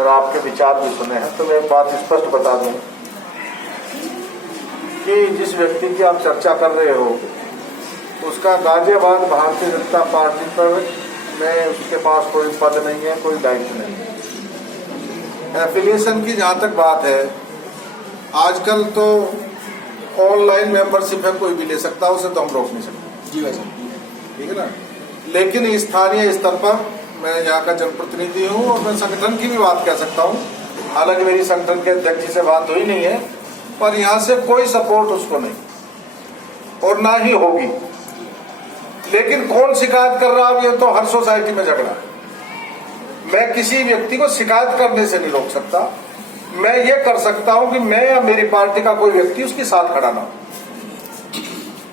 और आपके विचार भी सुने हैं, तो मैं एक बात स्पष्ट बता दूं कि जिस व्यक्ति की आप चर्चा कर रहे हो उसका गाजियाबाद भारतीय जनता पार्टी पर में उसके पास कोई पद नहीं है, कोई दायित्व नहीं है। एफिलिएशन की जहाँ तक बात है, आजकल तो ऑनलाइन मेंबरशिप है, कोई भी ले सकता है, उसे तो हम रोक नहीं सकते। जी भाई साहब, ठीक है ना। लेकिन स्थानीय स्तर पर मैं यहाँ का जनप्रतिनिधि हूँ और मैं संगठन की भी बात कह सकता हूँ। हालांकि मेरी संगठन के अध्यक्ष जी से बात हुई नहीं है, पर यहाँ से कोई सपोर्ट उसको नहीं और ना ही होगी। लेकिन कौन शिकायत कर रहा है, ये तो हर सोसाइटी में झगड़ा है। मैं किसी व्यक्ति को शिकायत करने से नहीं रोक सकता। मैं ये कर सकता हूं कि मैं या मेरी पार्टी का कोई व्यक्ति उसके साथ खड़ा ना हो।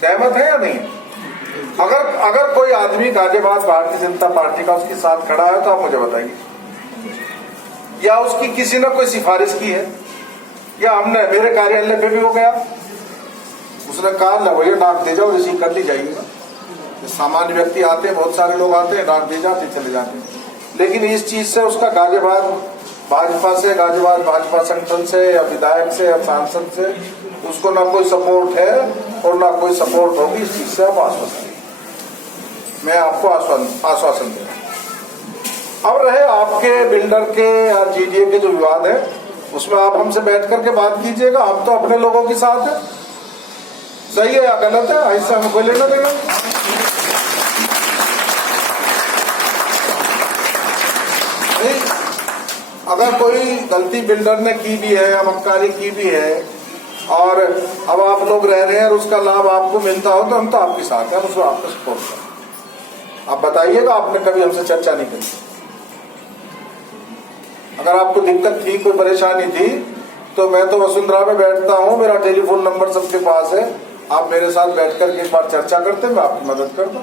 सहमत है या नहीं? अगर कोई आदमी गाजियाबाद भारतीय जनता पार्टी का उसके साथ खड़ा है तो आप मुझे बताइए, या उसकी किसी ने कोई सिफारिश की है, या हमने मेरे कार्यालय पे भी हो गया, उसने कहा ना भैया डाक दे जाओ, रिसीव कर ली जाएगी। सामान्य व्यक्ति आते हैं, बहुत सारे लोग आते हैं, डाक दे जाते चले जाते हैं। लेकिन इस चीज से उसका गाजियाबाद भाजपा से, गाजियाबाद भाजपा संगठन से या विधायक से या सांसद से उसको ना कोई सपोर्ट है और ना कोई सपोर्ट होगी। इस चीज से आप आश्वासन, मैं आपको आश्वासन दे रहा हूं। अब रहे आपके बिल्डर के या जीडीए के जो विवाद है, उसमें आप हमसे बैठ करके बात कीजिएगा। हम तो अपने लोगों के साथ है, सही है या गलत है, ऐसा हमें कोई लेना देना। अगर कोई गलती बिल्डर ने की भी है या मक्कारी की भी है और अब आप लोग रह रहे हैं और उसका लाभ आपको मिलता हो, तो हम तो आपके साथ हैं, उसको आपको सपोर्ट करें। आप बताइएगा, आपने कभी हमसे चर्चा नहीं करी। अगर आपको दिक्कत थी, कोई परेशानी थी, तो मैं तो वसुंधरा में बैठता हूँ, मेरा टेलीफोन नंबर सबके पास है। आप मेरे साथ बैठ करके एक बार चर्चा करते, मैं आपकी मदद करता।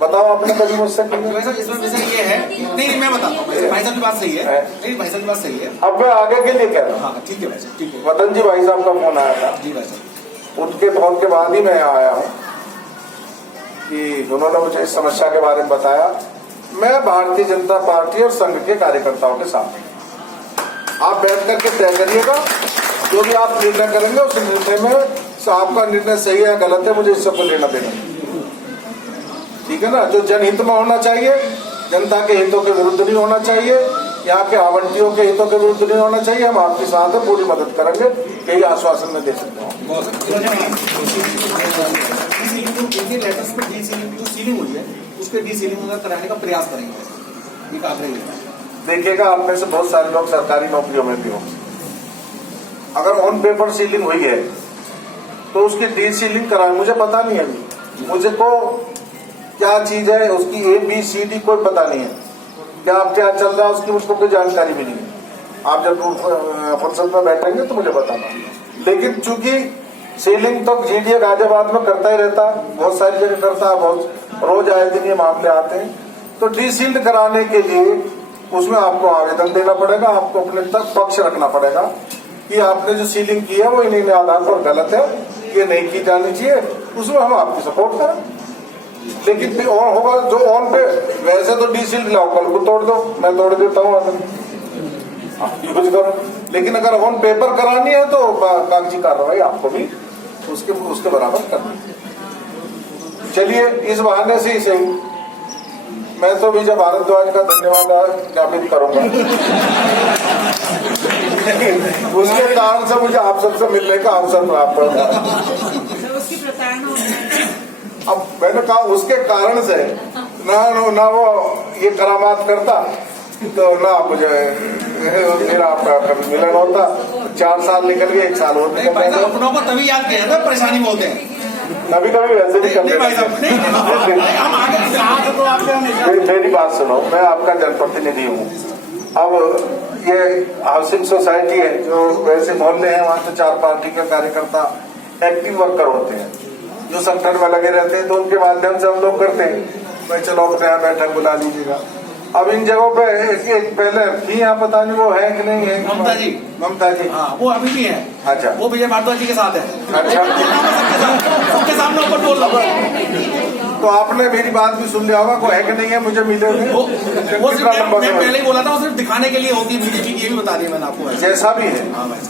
बताओ आपने कभी मुझसे इसमें वैसे ये है, नहीं मैं बताता हूँ भाई साहब की बात सही है, नहीं भाई साहब की बात सही है। अब मैं आगे के लिए कह रहा हूँ। हाँ ठीक है भाई साहब, ठीक है। वतन जी भाई साहब का फोन आया था। जी भाई साहब। उनके फोन के बाद ही मैं यहाँ आया हूँ कि उन्होंने मुझे इस समस्या के बारे में बताया। मैं भारतीय जनता पार्टी और संघ के कार्यकर्ताओं के साथ, आप बैठ करके तय करिएगा, जो भी आप निर्णय करेंगे उस निर्णय में आपका निर्णय सही है गलत है, मुझे इससे कोई लेना देना, ठीक है ना। जो जनहित में होना चाहिए, जनता के हितों के विरुद्ध नहीं होना चाहिए, यहाँ के आवंटियों के हितों के विरुद्ध नहीं होना चाहिए। हम आपके साथ है, पूरी मदद करेंगे, यही आश्वासन में दे सकता हूँ। लेटर्स पे डीसीलिंग जो सीलिंग हुई है, उसके डीसीलिंग कराने का प्रयास करेंगे, ये आग्रह है। देखिएगा, आप में से बहुत सारे लोग सरकारी नौकरियों में भी हो। अगर ऑन पेपर सीलिंग हुई है तो उसकी डीसीलिंग कराए, मुझे पता नहीं है अभी, मुझे को क्या चीज है उसकी ABCD कोई पता नहीं है, क्या क्या चल रहा है उसकी मुझको कोई जानकारी भी नहीं है। आप जब फुर्सत में बैठेंगे तो मुझे बताना। लेकिन चूंकि सीलिंग तो जीडीए गाजियाबाद में करता ही रहता है, बहुत सारी जगह करता है, बहुत रोज आए दिन ये मामले आते हैं। तो डीसील्ड कराने के लिए उसमें आपको आवेदन देना पड़ेगा, आपको अपने तक पक्ष रखना पड़ेगा कि आपने जो सीलिंग की है वो इन आधार पर गलत है, ये नहीं की जानी चाहिए, उसमें हम आपकी सपोर्ट करें। लेकिन ऑन होगा जो ऑन पे, वैसे तो डीसील्ड लाओ, कल को तोड़ दो, मैं तोड़ देता हूँ, यूज करो। लेकिन अगर ऑन पेपर करानी है तो कागजी कार्रवाई आपको भी उसके बराबर करनी। चलिए, इस बहाने से ही सही मैं तो विजय भारद्वाज का धन्यवाद ज्ञापित करूंगा। उसके कारण से मुझे आप सबसे मिलने का अवसर प्राप्त होगा। अब मैंने कहा उसके कारण से ना वो ये करामात करता, तो ना मुझे मेरा आपका कभी मिलन होता। 4 साल निकल गए, 1 साल और अपनों को तभी याद किया था, परेशानी बहुत है। कभी कभी वैसे भी करते। मेरी बात सुनो, मैं आपका जनप्रतिनिधि हूँ। अब ये हाउसिंग सोसाइटी है, जो वैसे मोहल्ले हैं, वहाँ तो 4 पार्टी के कार्यकर्ता एक्टिव वर्कर होते हैं, जो संगठन में लगे रहते हैं, तो उनके माध्यम से हम लोग करते हैं। भाई चलो अपने यहाँ बैठक बुला लीजिएगा। अब इन जगहों पे एक पहले थी, यहाँ पता नहीं वो है कि नहीं है। ममता जी हाँ, वो अभी भी है। अच्छा, वो विजय भारद्वाज जी के साथ है। अच्छा, सबके सामने ऊपर बोल रहा हूँ। तो आपने मेरी बात भी सुन लिया होगा, कोई है कि नहीं है मुझे मिले हुए वो सिर्फ मैं पहले ही बोला था, वो सिर्फ दिखाने के लिए होती है बीजेपी की, ये भी बता दिया मैंने आपको। जैसा भी है, हाँ भाई,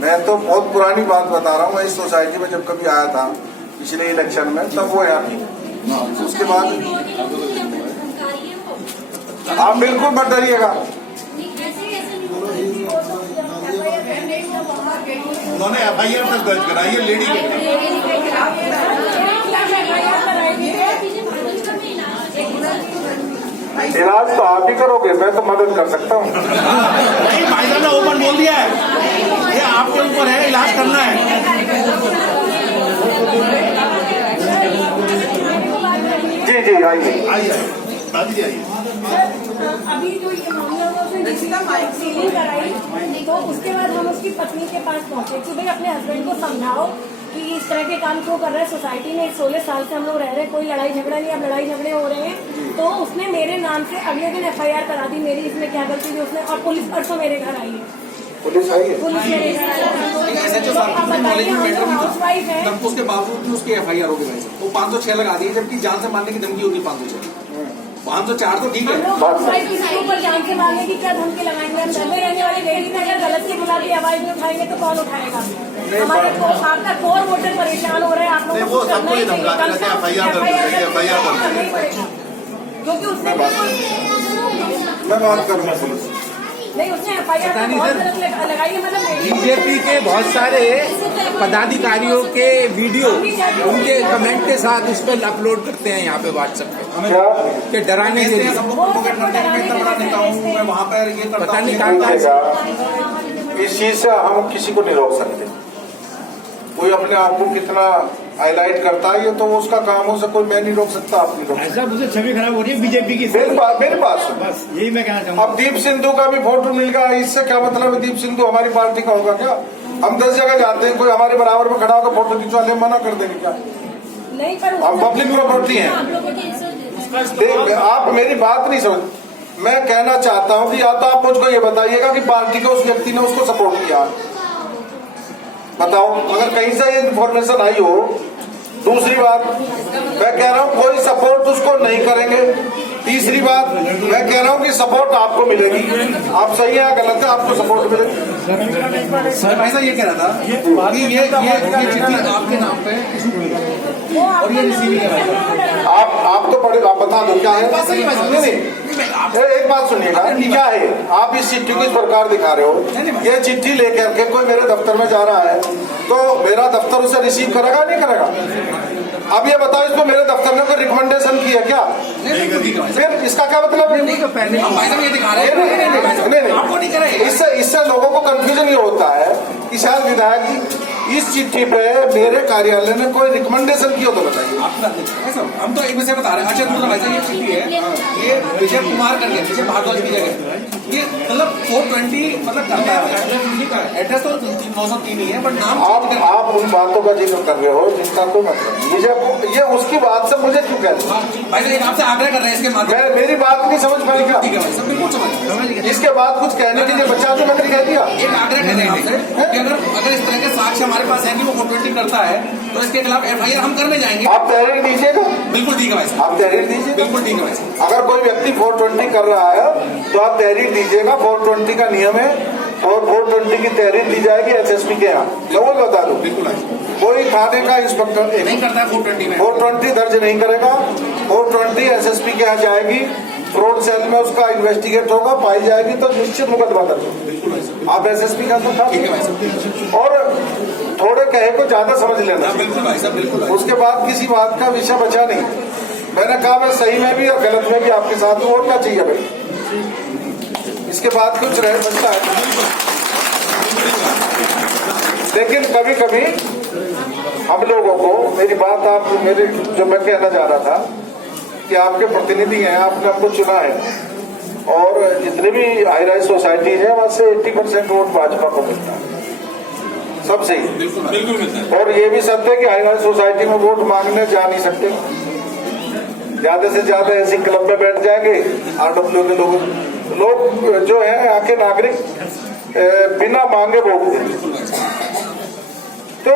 मैं तो बहुत पुरानी बात बता रहा हूँ। मैं इस सोसाइटी में जब कभी आया था पिछले इलेक्शन में, तब वो यहाँ थी। उसके बाद आप बिल्कुल मत डरिएगा। उन्होंने FIR तक दर्ज कराई है लेडी के। इलाज तो आप ही करोगे, मैं तो मदद कर सकता हूँ। नहीं भाई साहब ने ओपन बोल दिया है, ये आपके ऊपर है, इलाज करना है। जी जी आइए। आइए दादी जी आइए। अभी जो ये मामला हुआ उसने जिसका सीलिंग कराई, तो उसके बाद हम उसकी पत्नी के पास पहुंचे कि भाई अपने हस्बैंड को समझाओ कि इस तरह के काम क्यों कर रहा है। सोसाइटी में 16 साल से हम लोग रह रहे हैं, कोई लड़ाई झगड़ा नहीं, अब लड़ाई झगड़े हो रहे हैं। तो उसने मेरे नाम से अगले दिन FIR करा दी मेरी, इसमें क्या गलती थी उसने। और पुलिस परसों मेरे घर आई है, पुलिस आई है। पुलिस मेरे घर आई है। SHO साहब अब बताइए, हम लोग हाउस वाइफ है, तब उसके बावजूद भी उसकी FIR हो गई भाई साहब। वो 506 लगा दी, जबकि जान से मारने की धमकी होती है 506। 504 तो ठीक हम है। लोग हाउस वाइफ किसी के ऊपर जान से मारने की क्या धमकी लगाएंगे? हम घर में रहने वाली लेडीज अगर गलत की बुला के आवाज नहीं उठाएंगे तो कौन उठाएगा? हमारे आपका कोर वोटर परेशान हो रहे हैं, आप लोगों वो सबको ही धमकाते रहते हैं, FIR दर्ज करेंगे, FIR दर्ज करना ही पड़ेगा, क्योंकि उसने मैं बात करूँगा पुलिस। नहीं, उसने FIR बहुत गलत लगाई है। मतलब बीजेपी के बहुत सारे पदाधिकारियों के वीडियो उनके कमेंट के साथ उस पर अपलोड करते हैं यहाँ पे WhatsApp पे, क्या कि डराने के लिए। मैं वहाँ पर ये पता नहीं कहाँ इस चीज से हम किसी को नहीं रोक सकते। कोई अपने आप को कितना हाईलाइट करता है ये तो उसका काम हो, कोई मैं नहीं रोक सकता, आप नहीं रोक सकते। ऐसा मुझे छवि खराब हो रही है बीजेपी की। मेरी बात सुन। बस यही मैं कहना चाहूँगा। अब दीप सिंधु का भी फोटो मिल गया, इससे क्या मतलब है? दीप सिंधु हमारी पार्टी का होगा क्या? हम 10 जगह जाते हैं, कोई हमारे बराबर में खड़ा होकर फोटो खिंचवा ले, मना कर देंगे क्या? नहीं, पर हम पब्लिक प्रॉपर्टी हैं। देख, आप मेरी बात नहीं समझ। मैं कहना चाहता हूं कि या तो आप मुझको ये बताइएगा कि पार्टी के उस व्यक्ति ने उसको सपोर्ट किया, बताओ अगर कहीं से ये इन्फॉर्मेशन आई हो। दूसरी बात मैं कह रहा हूं कोई सपोर्ट उसको नहीं करेंगे। तीसरी बात मैं कह रहा हूं कि सपोर्ट आपको मिलेगी, आप सही है गलत है, आपको सपोर्ट मिलेगी। सर ऐसा ये कह रहा था कि ये चिट्ठी आपके नाम पे और ये रिसीविंग है। आप तो पढ़े, आप बता दो क्या है। नहीं, एक बात सुनिएगा, क्या है? आप इस चिट्ठी को इस प्रकार दिखा रहे हो, ये चिट्ठी लेकर के कोई मेरे दफ्तर में जा रहा है तो मेरा दफ्तर उसे रिसीव करेगा नहीं करेगा? अब ये बताओ, इसको मेरे दफ्तर ने कोई रिकमेंडेशन किया क्या? फिर इसका क्या मतलब? ये दिखा रहे हैं आपको नहीं करे। इससे लोगों को कंफ्यूजन ये होता है कि शायद विधायक जी इस चिट्ठी पे मेरे कार्यालय ने कोई रिकमेंडेशन किया तो बताइए। हम तो एक विषय बता रहे हैं। अच्छा दूसरा भाई साहब ये चिट्ठी है, ये विजय कुमार करके विजय भारद्वाज की जगह, ये मतलब 420 मतलब करता है। एड्रेस तो 903 ही है, बट नाम आप उन बातों का जिक्र कर रहे हो जिसका कोई मतलब ये उसकी बात से मुझे क्यों कहते हैं? भाई साहब आपसे आग्रह कर रहे हैं इसके माध्यम। मेरी बात नहीं समझ पाई क्या? ठीक है भाई साहब, बिल्कुल समझ। इसके बाद कुछ कहने के लिए बच्चा तो मैंने कह दिया। एक आग्रह कर रहे हैं आपसे कि अगर इस तरह के साक्ष्य हमारे पास है कि वो 420 करता है तो इसके खिलाफ FIR हम करने जाएंगे। आप तहरीर दीजिएगा। बिल्कुल ठीक है भाई साहब, आप तहरीर दीजिए। बिल्कुल ठीक है भाई साहब। अगर कोई व्यक्ति 420 कर रहा है तो आप तहरीर दीजिएगा। 420 का नियम है और 420 की तहरीर दी जाएगी SSP के यहाँ। मैं वो बता दूं, बिल्कुल कोई थाने का इंस्पेक्टर नहीं करता है 420 में। 420 दर्ज नहीं करेगा। 420 SSP के यहाँ जाएगी, फ्रॉड सेल में उसका इन्वेस्टिगेट होगा, पाई जाएगी तो निश्चित मुकदमा दर्ज। आप SSP का ठीक है भाई साहब। और थोड़े कहे को ज्यादा समझ लेना। बिल्कुल भाई साहब, बिल्कुल। उसके बाद किसी बात का विषय बचा नहीं। मैंने कहा मैं सही में भी और गलत में भी आपके साथ हूँ, और क्या चाहिए भाई? इसके बाद कुछ रह बचता है। लेकिन कभी कभी हम लोगों को मेरी बात आप मेरे जो मैं कहना चाह रहा था कि आपके प्रतिनिधि हैं, आपने हमको चुना है और जितनी भी हाई राइज सोसाइटी है वहां से 80% वोट भाजपा को मिलता है, सब सही। बिल्कुल मिलता है। और ये भी सत्य है कि हाई राइज सोसाइटी में वोट मांगने जा नहीं सकते। ज्यादा से ज्यादा ऐसी क्लब में बैठ जाएंगे RW के लोग जो है आके नागरिक बिना मांगे वोट देंगे। तो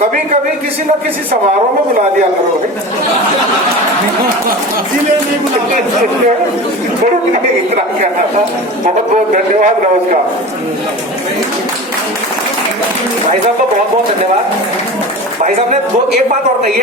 कभी कभी किसी न किसी समारोह में बुला लिया करो। इसीलिए नहीं बुलाते। इतना कहना था। बहुत बहुत धन्यवाद, नमस्कार। भाई साहब को बहुत बहुत धन्यवाद। भाई साहब ने एक बात और कही है